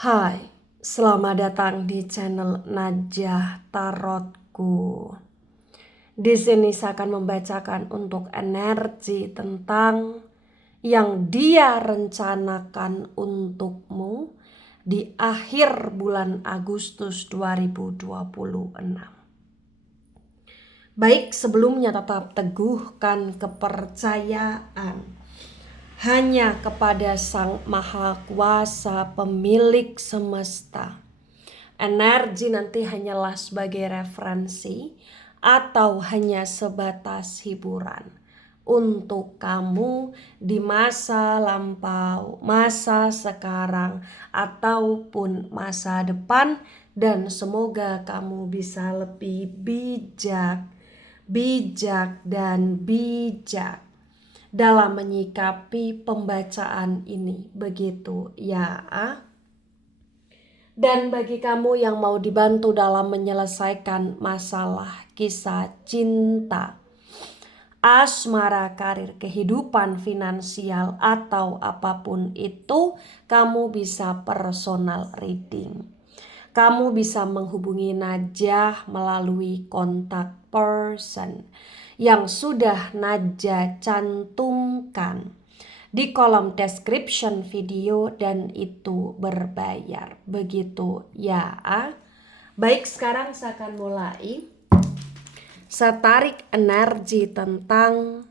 Hai, selamat datang di channel Najah Tarotku. Di sini saya akan membacakan untuk energi tentang yang dia rencanakan untukmu di akhir bulan Agustus 2026. Baik, sebelumnya tetap teguhkan kepercayaan hanya kepada Sang Maha Kuasa pemilik semesta. Energi nanti hanyalah sebagai referensi atau hanya sebatas hiburan untuk kamu di masa lampau, masa sekarang, ataupun masa depan. Dan semoga kamu bisa lebih bijak dan bijak dalam menyikapi pembacaan ini, begitu ya. Dan bagi kamu yang mau dibantu dalam menyelesaikan masalah kisah cinta, asmara, karir, kehidupan finansial, atau apapun itu, kamu bisa personal reading. Kamu bisa menghubungi Najah melalui kontak person yang sudah Najah cantumkan di kolom description video, dan itu berbayar, begitu ya. Baik, sekarang saya akan mulai. Saya tarik energi tentang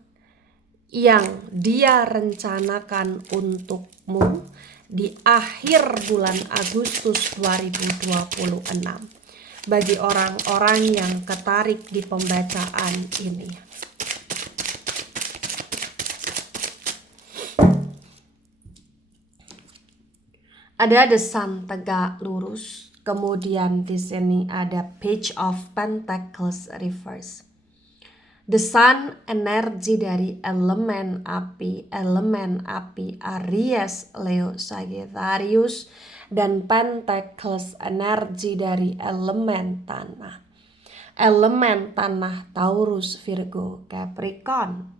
yang dia rencanakan untukmu di akhir bulan Agustus 2026 bagi orang-orang yang ketarik di pembacaan ini. Ada the sun tegak lurus, kemudian di sini ada Page of Pentacles reverse. The sun energi dari elemen api Aries, Leo, Sagittarius, dan Pentacles energi dari elemen tanah Taurus, Virgo, Capricorn.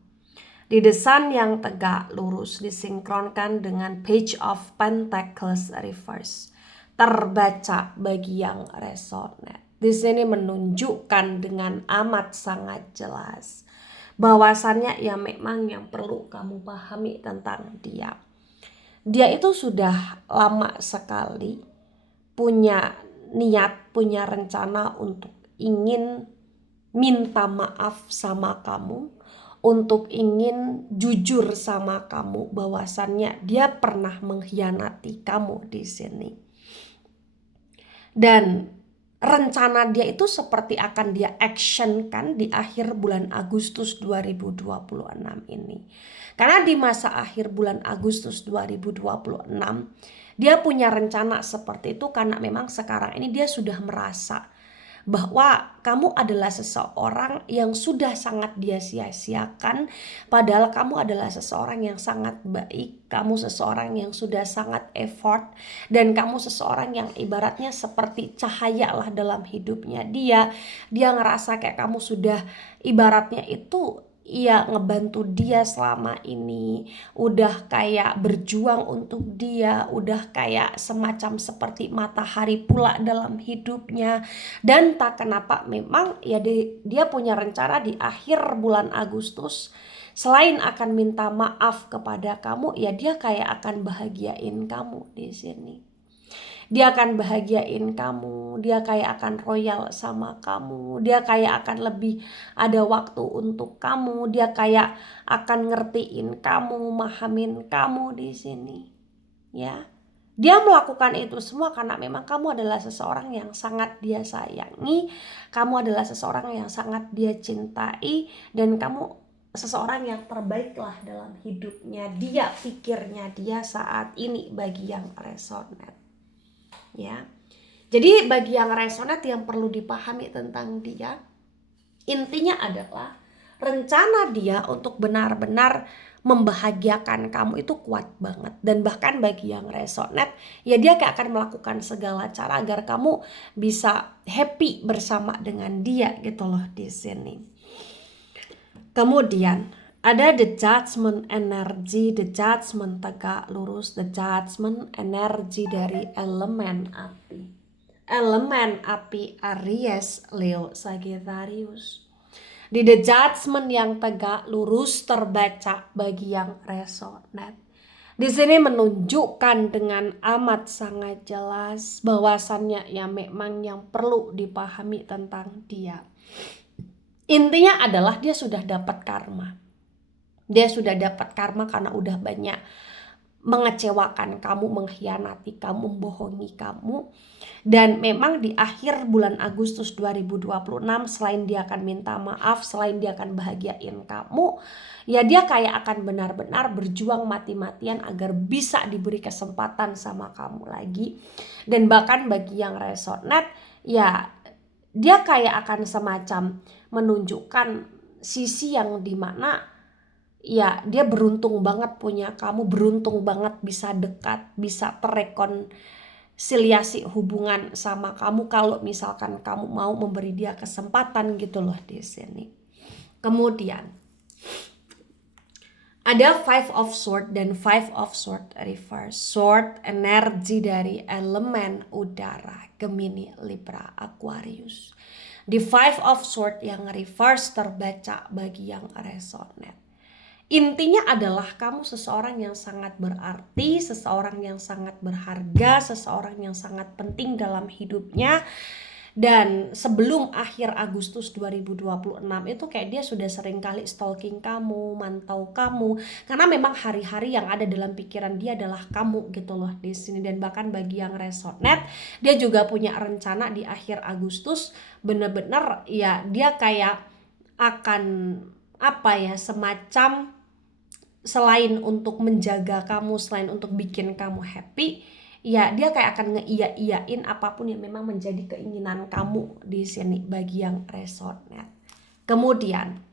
Di the sun yang tegak lurus disinkronkan dengan Page of Pentacles reverse. Terbaca bagi yang resonate. Di sini menunjukkan dengan amat sangat jelas bahwasannya ya memang yang perlu kamu pahami tentang dia. Dia itu sudah lama sekali punya niat, punya rencana untuk ingin minta maaf sama kamu, untuk ingin jujur sama kamu bahwasannya dia pernah mengkhianati kamu di sini. Dan rencana dia itu seperti akan dia actionkan di akhir bulan Agustus 2026 ini. Karena di masa akhir bulan Agustus 2026 dia punya rencana seperti itu karena memang sekarang ini dia sudah merasa bahwa kamu adalah seseorang yang sudah sangat dia sia-siakan, padahal kamu adalah seseorang yang sangat baik, kamu seseorang yang sudah sangat effort, dan kamu seseorang yang ibaratnya seperti cahaya lah dalam hidupnya dia ngerasa kayak kamu sudah ibaratnya itu ngebantu dia selama ini, udah kayak berjuang untuk dia, udah kayak semacam seperti matahari pula dalam hidupnya. Dan tak kenapa memang ya dia punya rencana di akhir bulan Agustus, selain akan minta maaf kepada kamu, ya dia kayak akan bahagiain kamu di sini. Dia akan bahagiain kamu, dia kayak akan royal sama kamu, dia kayak akan lebih ada waktu untuk kamu, dia kayak akan ngertiin kamu, mahamin kamu di sini. Ya. Dia melakukan itu semua karena memang kamu adalah seseorang yang sangat dia sayangi, kamu adalah seseorang yang sangat dia cintai, dan kamu seseorang yang terbaik lah dalam hidupnya dia, pikirnya dia saat ini bagi yang resonate. Ya. Jadi bagi yang resonate yang perlu dipahami tentang dia, intinya adalah rencana dia untuk benar-benar membahagiakan kamu itu kuat banget. Dan bahkan bagi yang resonate, ya dia kayak akan melakukan segala cara agar kamu bisa happy bersama dengan dia gitu loh di sini. Kemudian Ada the judgment energy, the judgment tegak lurus, the judgment energi dari elemen api. Elemen api Aries, Leo, Sagittarius. Di the judgment yang tegak lurus terbaca bagi yang resonate. Di sini menunjukkan dengan amat sangat jelas bahwasannya ya memang yang perlu dipahami tentang dia. Intinya adalah dia sudah dapat karma. Dia sudah dapat karma karena udah banyak mengecewakan kamu, mengkhianati kamu, membohongi kamu. Dan memang di akhir bulan Agustus 2026 selain dia akan minta maaf, selain dia akan bahagiain kamu, ya dia kayak akan benar-benar berjuang mati-matian agar bisa diberi kesempatan sama kamu lagi. Dan bahkan bagi yang resonate, ya dia kayak akan semacam menunjukkan sisi yang dimana ya dia beruntung banget punya kamu, beruntung banget bisa dekat, bisa terekonsiliasi hubungan sama kamu kalau misalkan kamu mau memberi dia kesempatan gitu loh di sini. Kemudian ada Five of Swords dan Five of Swords reverse. Sword energi dari elemen udara, Gemini, Libra, Aquarius. Di Five of Swords yang reverse terbaca bagi yang resonate. Intinya adalah kamu seseorang yang sangat berarti, seseorang yang sangat berharga, seseorang yang sangat penting dalam hidupnya. Dan sebelum akhir Agustus 2026 itu kayak dia sudah sering kali stalking kamu, mantau kamu. Karena memang hari-hari yang ada dalam pikiran dia adalah kamu gitu loh di sini. Dan bahkan bagi yang resonate, dia juga punya rencana di akhir Agustus bener-bener ya dia kayak akan semacam selain untuk menjaga kamu, selain untuk bikin kamu happy, ya dia kayak akan ngeiya-iyain apapun yang memang menjadi keinginan kamu di sini bagi yang resonate. Kemudian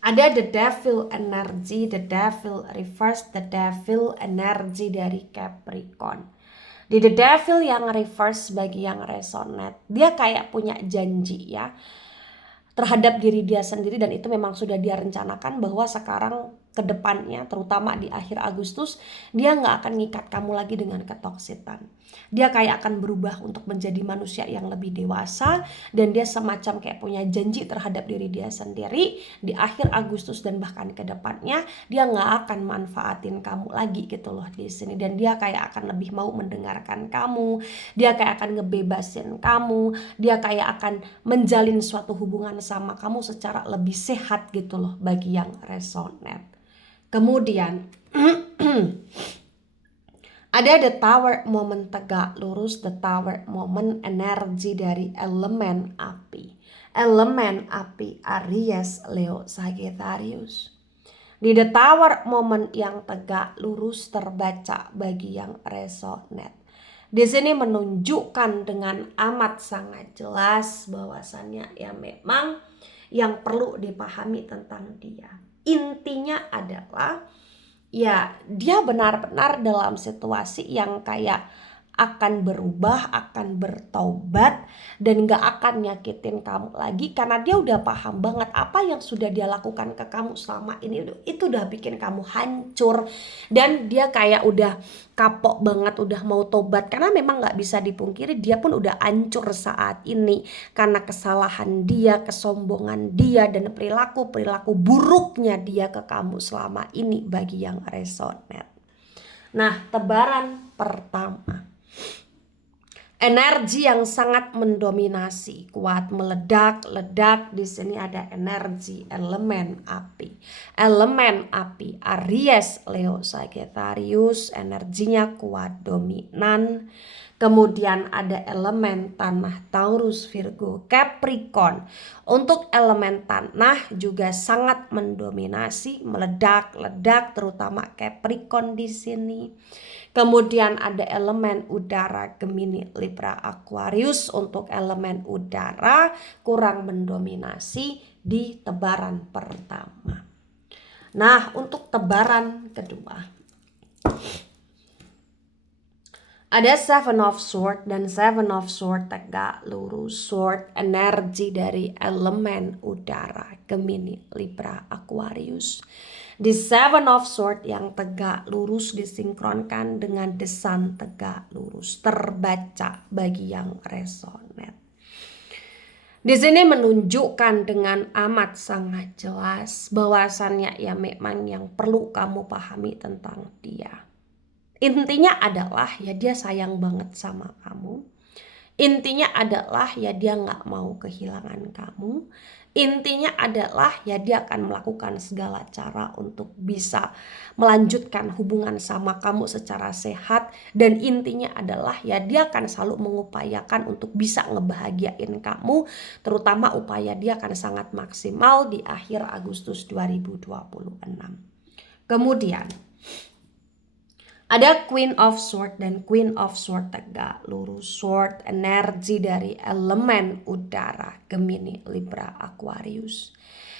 ada the devil energy, the devil reverse, the devil energy dari Capricorn. Di the devil yang reverse bagi yang resonate, dia kayak punya janji ya terhadap diri dia sendiri, dan itu memang sudah dia rencanakan bahwa sekarang ke depannya, terutama di akhir Agustus, dia nggak akan ngikat kamu lagi dengan ketoksitan. Dia kayak akan berubah untuk menjadi manusia yang lebih dewasa, dan dia semacam kayak punya janji terhadap diri dia sendiri di akhir Agustus dan bahkan ke depannya dia nggak akan manfaatin kamu lagi gitu loh di sini. Dan dia kayak akan lebih mau mendengarkan kamu, dia kayak akan ngebebasin kamu, dia kayak akan menjalin suatu hubungan sama kamu secara lebih sehat gitu loh bagi yang resonate. Kemudian ada the tower moment tegak lurus, the tower moment energi dari elemen api. Elemen api Aries, Leo, Sagittarius. Di the tower moment yang tegak lurus terbaca bagi yang resonate. Di sini menunjukkan dengan amat sangat jelas bahwasannya ya memang yang perlu dipahami tentang dia. Intinya adalah ya dia benar-benar dalam situasi yang kayak akan berubah, akan bertaubat, dan gak akan nyakitin kamu lagi karena dia udah paham banget apa yang sudah dia lakukan ke kamu selama ini itu udah bikin kamu hancur. Dan dia kayak udah kapok banget, udah mau tobat karena memang gak bisa dipungkiri dia pun udah hancur saat ini karena kesalahan dia, kesombongan dia, dan perilaku buruknya dia ke kamu selama ini bagi yang resonate. Nah, tebaran pertama, energi yang sangat mendominasi, kuat, meledak-ledak. Di sini ada energi elemen api. Elemen api Aries, Leo, Sagittarius, energinya kuat, dominan. Kemudian ada elemen tanah Taurus, Virgo, Capricorn. Untuk elemen tanah juga sangat mendominasi, meledak-ledak, terutama Capricorn di sini. Kemudian ada elemen udara, Gemini, Libra, Aquarius. Untuk elemen udara kurang mendominasi di tebaran pertama. Nah, untuk tebaran kedua Ada Seven of Sword dan Seven of Sword tegak lurus. Sword energi dari elemen udara, Gemini, Libra, Aquarius. Di Seven of Sword yang tegak lurus disinkronkan dengan The Sun tegak lurus. Terbaca bagi yang resonate. Di sini menunjukkan dengan amat sangat jelas bahwasannya ya memang yang perlu kamu pahami tentang dia. Intinya adalah ya dia sayang banget sama kamu. Intinya adalah ya dia gak mau kehilangan kamu. Intinya adalah ya dia akan melakukan segala cara untuk bisa melanjutkan hubungan sama kamu secara sehat. Dan intinya adalah ya dia akan selalu mengupayakan untuk bisa ngebahagiain kamu. Terutama upaya dia akan sangat maksimal di akhir Agustus 2026. Kemudian ada Queen of Sword dan Queen of Sword tegak lurus. Sword energi dari elemen udara, Gemini, Libra, Aquarius.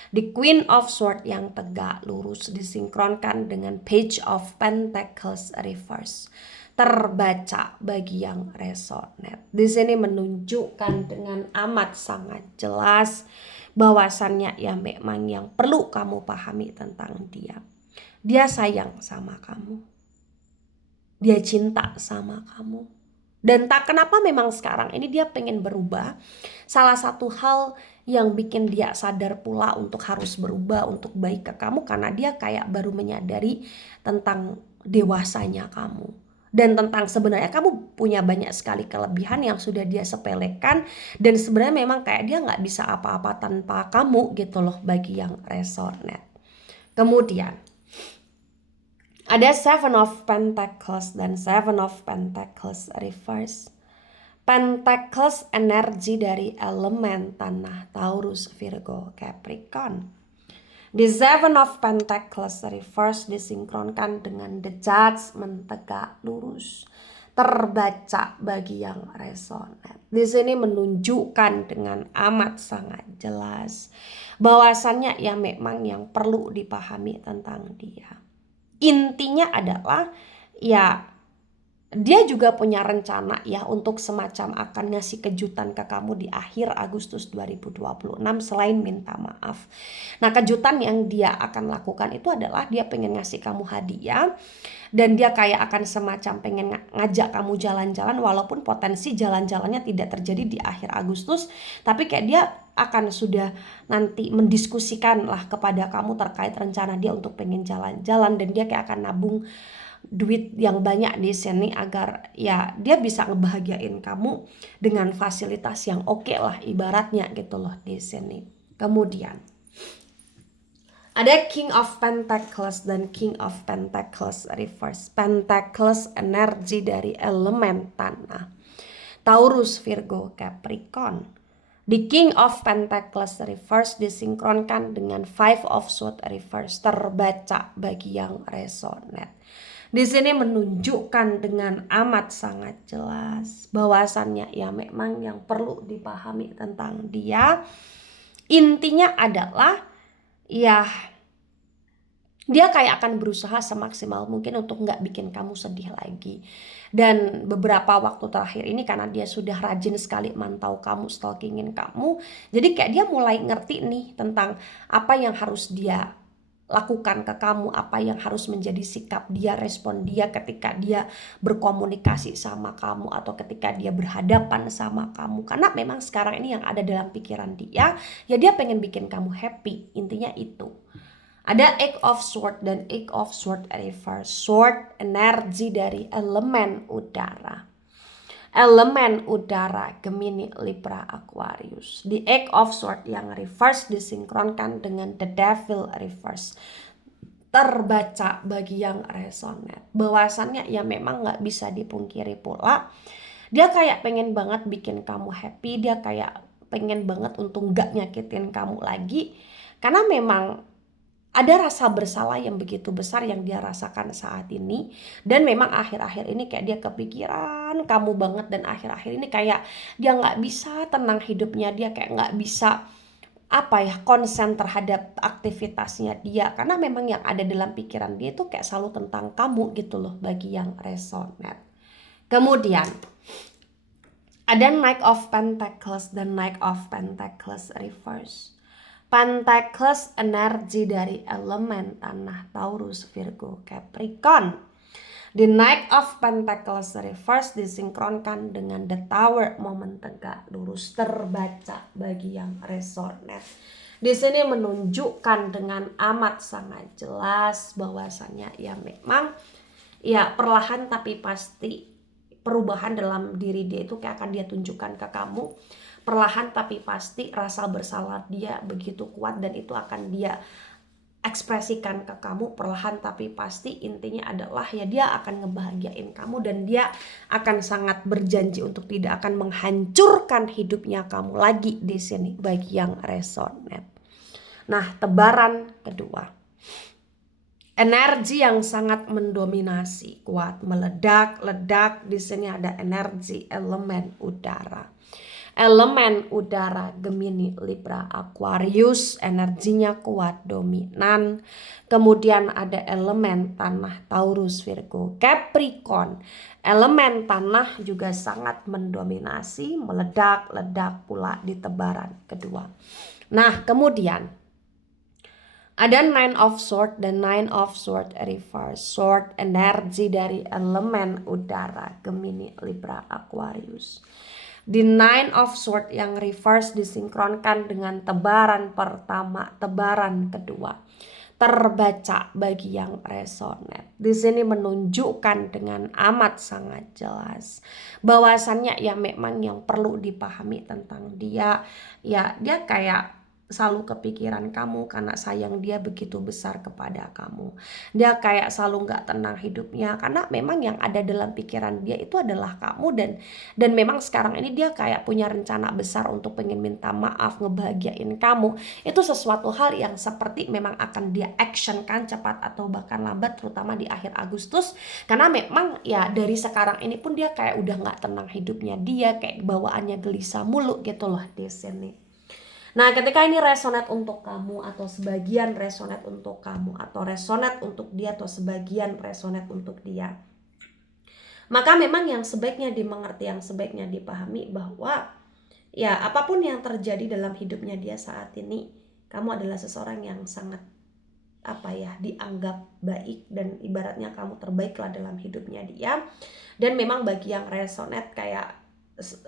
Di Queen of Sword yang tegak lurus disinkronkan dengan Page of Pentacles reverse. Terbaca bagi yang resonate. Di sini menunjukkan dengan amat sangat jelas bahwasannya ya memang yang perlu kamu pahami tentang dia. Dia sayang sama kamu. Dia cinta sama kamu. Dan tak kenapa memang sekarang ini dia pengen berubah. Salah satu hal yang bikin dia sadar pula untuk harus berubah, untuk baik ke kamu, karena dia kayak baru menyadari tentang dewasanya kamu. Dan tentang sebenarnya kamu punya banyak sekali kelebihan yang sudah dia sepelekan. Dan sebenarnya memang kayak dia gak bisa apa-apa tanpa kamu gitu loh, bagi yang resonate. Kemudian ada Seven of Pentacles dan Seven of Pentacles reverse. Pentacles energi dari elemen tanah, Taurus, Virgo, Capricorn. Di Seven of Pentacles reverse disinkronkan dengan The Judgment tegak lurus. Terbaca bagi yang resonate. Di sini menunjukkan dengan amat sangat jelas bahwasannya ya memang yang perlu dipahami tentang dia. Intinya adalah ya dia juga punya rencana ya untuk semacam akan ngasih kejutan ke kamu di akhir Agustus 2026 selain minta maaf. Nah, kejutan yang dia akan lakukan itu adalah dia pengen ngasih kamu hadiah. Dan dia kayak akan semacam pengen ngajak kamu jalan-jalan, walaupun potensi jalan-jalannya tidak terjadi di akhir Agustus. Tapi kayak dia akan sudah nanti mendiskusikan lah kepada kamu terkait rencana dia untuk pengen jalan-jalan. Dan dia kayak akan nabung duit yang banyak di sini agar ya dia bisa ngebahagiain kamu dengan fasilitas yang oke lah ibaratnya gitu loh di sini. Kemudian ada King of Pentacles dan King of Pentacles reverse. Pentacles energi dari elemen tanah, Taurus, Virgo, Capricorn. Di King of Pentacles reverse disinkronkan dengan Five of Swords reverse. Terbaca bagi yang resonate. Di sini menunjukkan dengan amat sangat jelas bahwasannya ya memang yang perlu dipahami tentang dia. Intinya adalah ya dia kayak akan berusaha semaksimal mungkin untuk nggak bikin kamu sedih lagi. Dan beberapa waktu terakhir ini karena dia sudah rajin sekali mantau kamu, stalkingin kamu, jadi kayak dia mulai ngerti nih tentang apa yang harus dia lakukan ke kamu, apa yang harus menjadi sikap dia, respon dia ketika dia berkomunikasi sama kamu atau ketika dia berhadapan sama kamu. Karena memang sekarang ini yang ada dalam pikiran dia, ya dia pengen bikin kamu happy, intinya itu. Ada Eight of Swords dan Eight of Swords reverse. Sword energi dari elemen udara. Elemen udara, Gemini, Libra, Aquarius. Di Eight of Swords yang reverse disinkronkan dengan The Devil reverse. Terbaca bagi yang resonate. Bahwasannya ya memang gak bisa dipungkiri pula. Dia kayak pengen banget bikin kamu happy. Dia kayak pengen banget untuk gak nyakitin kamu lagi. Karena memang ada rasa bersalah yang begitu besar yang dia rasakan saat ini. Dan memang akhir-akhir ini kayak dia kepikiran kamu banget. Dan akhir-akhir ini kayak dia gak bisa tenang hidupnya. Dia kayak gak bisa konsen terhadap aktivitasnya dia. Karena memang yang ada dalam pikiran dia itu kayak selalu tentang kamu gitu loh, bagi yang resonate. Kemudian ada Knight of Pentacles dan Knight of Pentacles reverse. Pentacles energi dari elemen tanah Taurus, Virgo, Capricorn. The Knight of Pentacles reverse disinkronkan dengan The Tower, momen tegak lurus, terbaca bagi yang resonate. Di sini menunjukkan dengan amat sangat jelas bahwasanya ya memang ya perlahan tapi pasti perubahan dalam diri dia itu kayak akan dia tunjukkan ke kamu. Perlahan tapi pasti rasa bersalah dia begitu kuat dan itu akan dia ekspresikan ke kamu perlahan tapi pasti. Intinya adalah ya dia akan ngebahagiain kamu dan dia akan sangat berjanji untuk tidak akan menghancurkan hidupnya kamu lagi di sini bagi yang resonate. Nah, tebaran kedua. Energi yang sangat mendominasi, kuat, meledak-ledak. Di sini ada energi elemen udara. Elemen udara Gemini, Libra, Aquarius, energinya kuat, dominan. Kemudian ada elemen tanah Taurus, Virgo, Capricorn. Elemen tanah juga sangat mendominasi, meledak-ledak pula di tebaran kedua. Nah, kemudian ada Nine of Swords dan Nine of Swords reverse. Sword energi dari elemen udara Gemini, Libra, Aquarius. Di Nine of Swords yang reverse disinkronkan dengan tebaran pertama, tebaran kedua. Terbaca bagi yang resonate. Di sini menunjukkan dengan amat sangat jelas bahwasannya ya memang yang perlu dipahami tentang dia, ya dia kayak selalu kepikiran kamu karena sayang dia begitu besar kepada kamu. Dia kayak selalu gak tenang hidupnya karena memang yang ada dalam pikiran dia itu adalah kamu, dan memang sekarang ini dia kayak punya rencana besar untuk pengen minta maaf, ngebahagiain kamu. Itu sesuatu hal yang seperti memang akan dia actionkan cepat atau bahkan lambat, terutama di akhir Agustus, karena memang ya dari sekarang ini pun dia kayak udah gak tenang hidupnya, dia kayak bawaannya gelisah mulu gitu loh di sini. Nah, ketika ini resonate untuk kamu atau sebagian resonate untuk kamu atau resonate untuk dia atau sebagian resonate untuk dia, maka memang yang sebaiknya dimengerti, yang sebaiknya dipahami bahwa ya apapun yang terjadi dalam hidupnya dia saat ini, kamu adalah seseorang yang sangat dianggap baik dan ibaratnya kamu terbaiklah dalam hidupnya dia. Dan memang bagi yang resonate kayak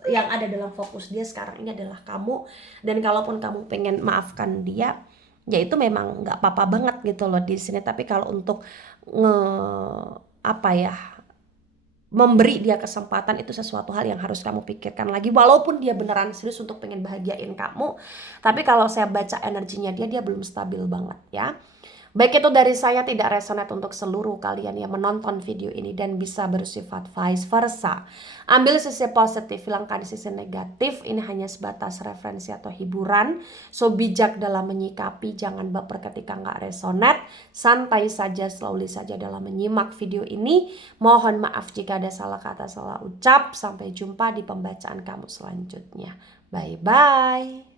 yang ada dalam fokus dia sekarang ini adalah kamu, dan kalaupun kamu pengen maafkan dia ya itu memang nggak apa-apa banget gitu loh di sini. Tapi kalau untuk memberi dia kesempatan itu sesuatu hal yang harus kamu pikirkan lagi, walaupun dia beneran serius untuk pengen bahagiain kamu. Tapi kalau saya baca energinya dia belum stabil banget ya. Baik, itu dari saya, tidak resonate untuk seluruh kalian yang menonton video ini dan bisa bersifat vice versa. Ambil sisi positif, hilangkan sisi negatif. Ini hanya sebatas referensi atau hiburan. So, bijak dalam menyikapi, jangan baper ketika nggak resonate. Santai saja, slowly saja dalam menyimak video ini. Mohon maaf jika ada salah kata, salah ucap. Sampai jumpa di pembacaan kamu selanjutnya. Bye-bye.